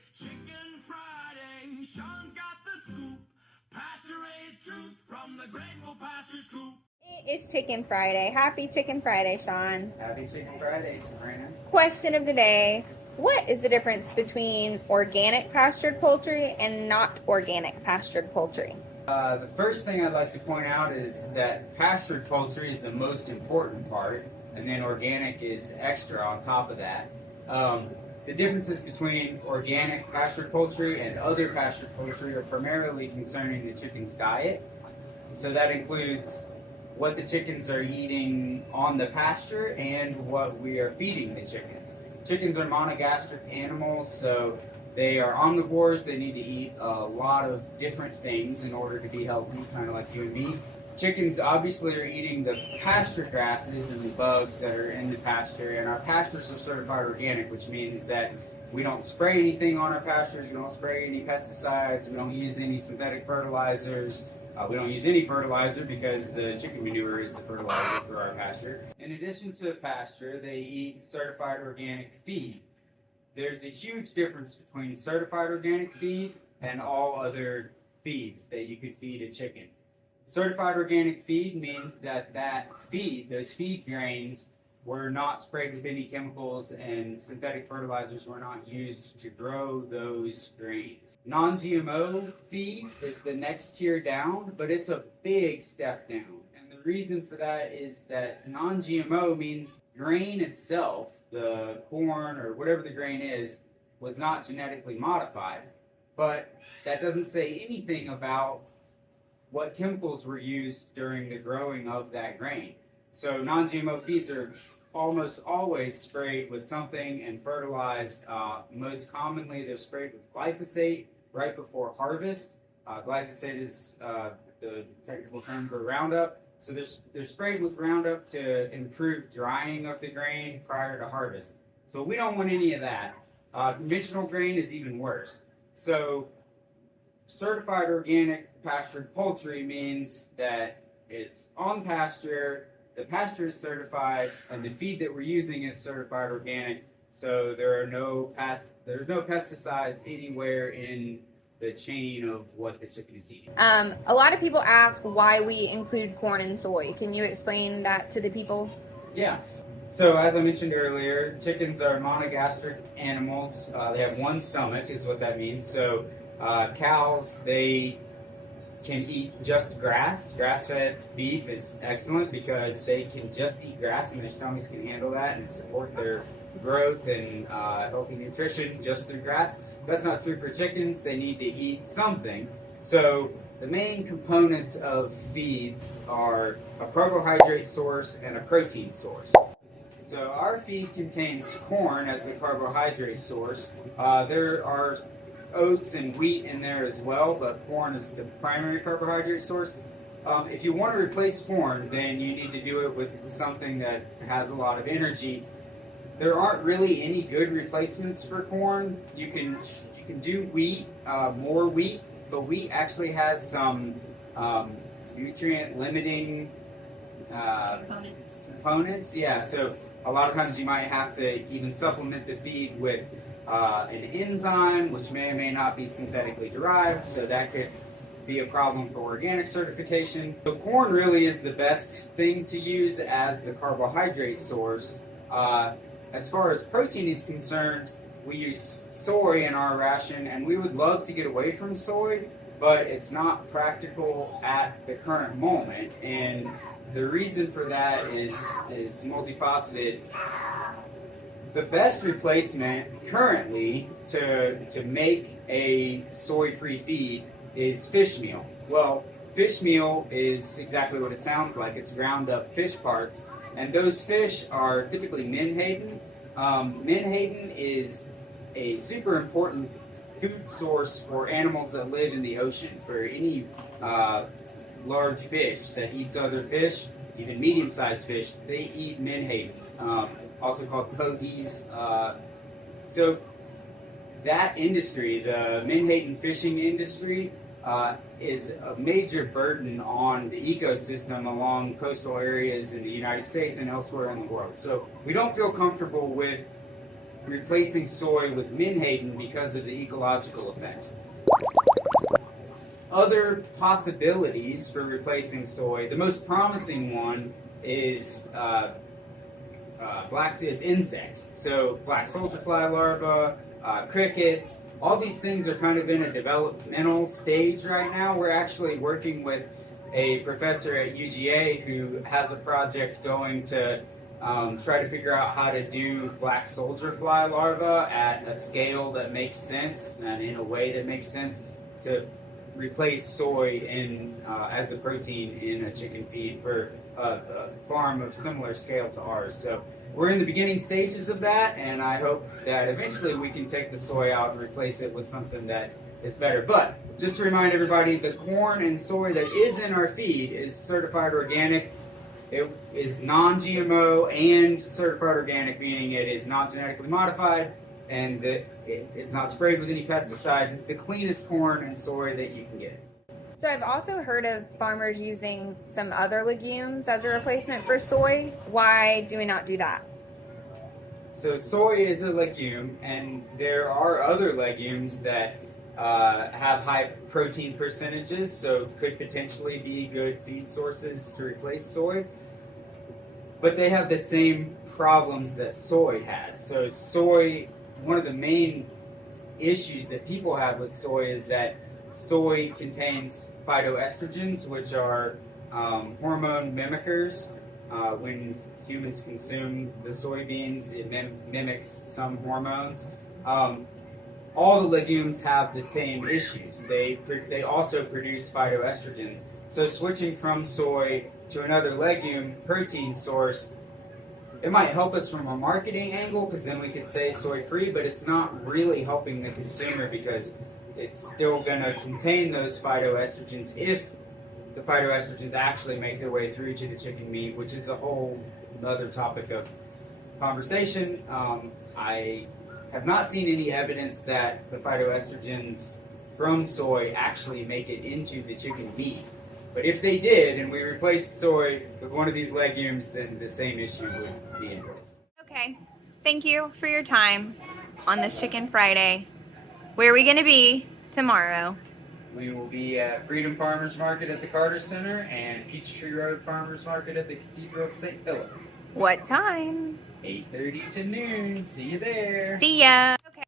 It's Chicken Friday. Shaun's got the scoop. Pasture-raised truth from the Grateful Pastures Coop. It's Chicken Friday. Happy Chicken Friday, Shaun. Happy Chicken Friday, Sabrina. Question of the day. What is the difference between organic pastured poultry and not organic pastured poultry? The first thing I'd like to point out is that pastured poultry is the most important part, and then organic is extra on top of that. The differences between organic pastured poultry and other pastured poultry are primarily concerning the chicken's diet. So that includes what the chickens are eating on the pasture and what we are feeding the chickens. Chickens are monogastric animals, so they are omnivores. They need to eat a lot of different things in order to be healthy, kind of like you and me. Chickens obviously are eating the pasture grasses and the bugs that are in the pasture, and our pastures are certified organic, which means that we don't spray anything on our pastures, we don't spray any pesticides, we don't use any synthetic fertilizers, we don't use any fertilizer because the chicken manure is the fertilizer for our pasture. In addition to pasture, they eat certified organic feed. There's a huge difference between certified organic feed and all other feeds that you could feed a chicken. Certified organic feed means that those feed grains were not sprayed with any chemicals and synthetic fertilizers were not used to grow those grains. Non-GMO feed is the next tier down, but it's a big step down. And the reason for that is that non-GMO means grain itself, the corn or whatever the grain is, was not genetically modified. But that doesn't say anything about what chemicals were used during the growing of that grain. So non-GMO feeds are almost always sprayed with something and fertilized. Most commonly, they're sprayed with glyphosate right before harvest. Glyphosate is the technical term for Roundup. So they're sprayed with Roundup to improve drying of the grain prior to harvest. So we don't want any of that. Conventional grain is even worse. So certified organic pastured poultry means that it's on pasture, the pasture is certified, and the feed that we're using is certified organic. So there's no pesticides anywhere in the chain of what the chicken is eating. A lot of people ask why we include corn and soy. Can you explain that to the people? Yeah. So as I mentioned earlier, chickens are monogastric animals. They have one stomach is what that means. So cows, they can eat just grass. Grass-fed beef is excellent because they can just eat grass and their stomachs can handle that and support their growth and healthy nutrition just through grass. That's not true for chickens. They need to eat something. So the main components of feeds are a carbohydrate source and a protein source. So our feed contains corn as the carbohydrate source. There are oats and wheat in there as well, but corn is the primary carbohydrate source. If you want to replace corn, then you need to do it with something that has a lot of energy. There aren't really any good replacements for corn. You can do wheat, more wheat, but wheat actually has some nutrient limiting components. Yeah, so a lot of times you might have to even supplement the feed with an enzyme, which may or may not be synthetically derived, so that could be a problem for organic certification. So corn really is the best thing to use as the carbohydrate source. As far as protein is concerned, we use soy in our ration, and we would love to get away from soy, but it's not practical at the current moment, and the reason for that is multifaceted. The best replacement currently to make a soy-free feed is fish meal. Well, fish meal is exactly what it sounds like. It's ground up fish parts, and those fish are typically menhaden. Menhaden is a super important food source for animals that live in the ocean. For any large fish that eats other fish, even medium-sized fish, they eat menhaden. Also called pogies. So that industry, the menhaden fishing industry, is a major burden on the ecosystem along coastal areas in the United States and elsewhere in the world. So we don't feel comfortable with replacing soy with menhaden because of the ecological effects. Other possibilities for replacing soy, the most promising one is insects. So black soldier fly larvae, crickets, all these things are kind of in a developmental stage right now. We're actually working with a professor at UGA who has a project going to try to figure out how to do black soldier fly larvae at a scale that makes sense and in a way that makes sense to replace soy as the protein in a chicken feed for a farm of similar scale to ours. So we're in the beginning stages of that, and I hope that eventually we can take the soy out and replace it with something that is better. But just to remind everybody, the corn and soy that is in our feed is certified organic. It is non-GMO and certified organic, meaning it is not genetically modified and that it's not sprayed with any pesticides. It's the cleanest corn and soy that you can get. So I've also heard of farmers using some other legumes as a replacement for soy. Why do we not do that? So soy is a legume, and there are other legumes that have high protein percentages, so could potentially be good feed sources to replace soy. But they have the same problems that soy has. So soy, one of the main issues that people have with soy is that soy contains phytoestrogens, which are hormone mimickers. When humans consume the soybeans, it mimics some hormones. All the legumes have the same issues. They also produce phytoestrogens. So switching from soy to another legume protein source, it might help us from a marketing angle because then we could say soy-free, but it's not really helping the consumer because it's still going to contain those phytoestrogens if the phytoestrogens actually make their way through to the chicken meat, which is a whole other topic of conversation. I have not seen any evidence that the phytoestrogens from soy actually make it into the chicken meat. But if they did, and we replaced soy with one of these legumes, then the same issue would be in place. Okay, thank you for your time on this Chicken Friday. Where are we going to be tomorrow? We will be at Freedom Farmers Market at the Carter Center and Peachtree Road Farmers Market at the Cathedral of St. Philip. What time? 8:30 to noon. See you there. See ya. Okay.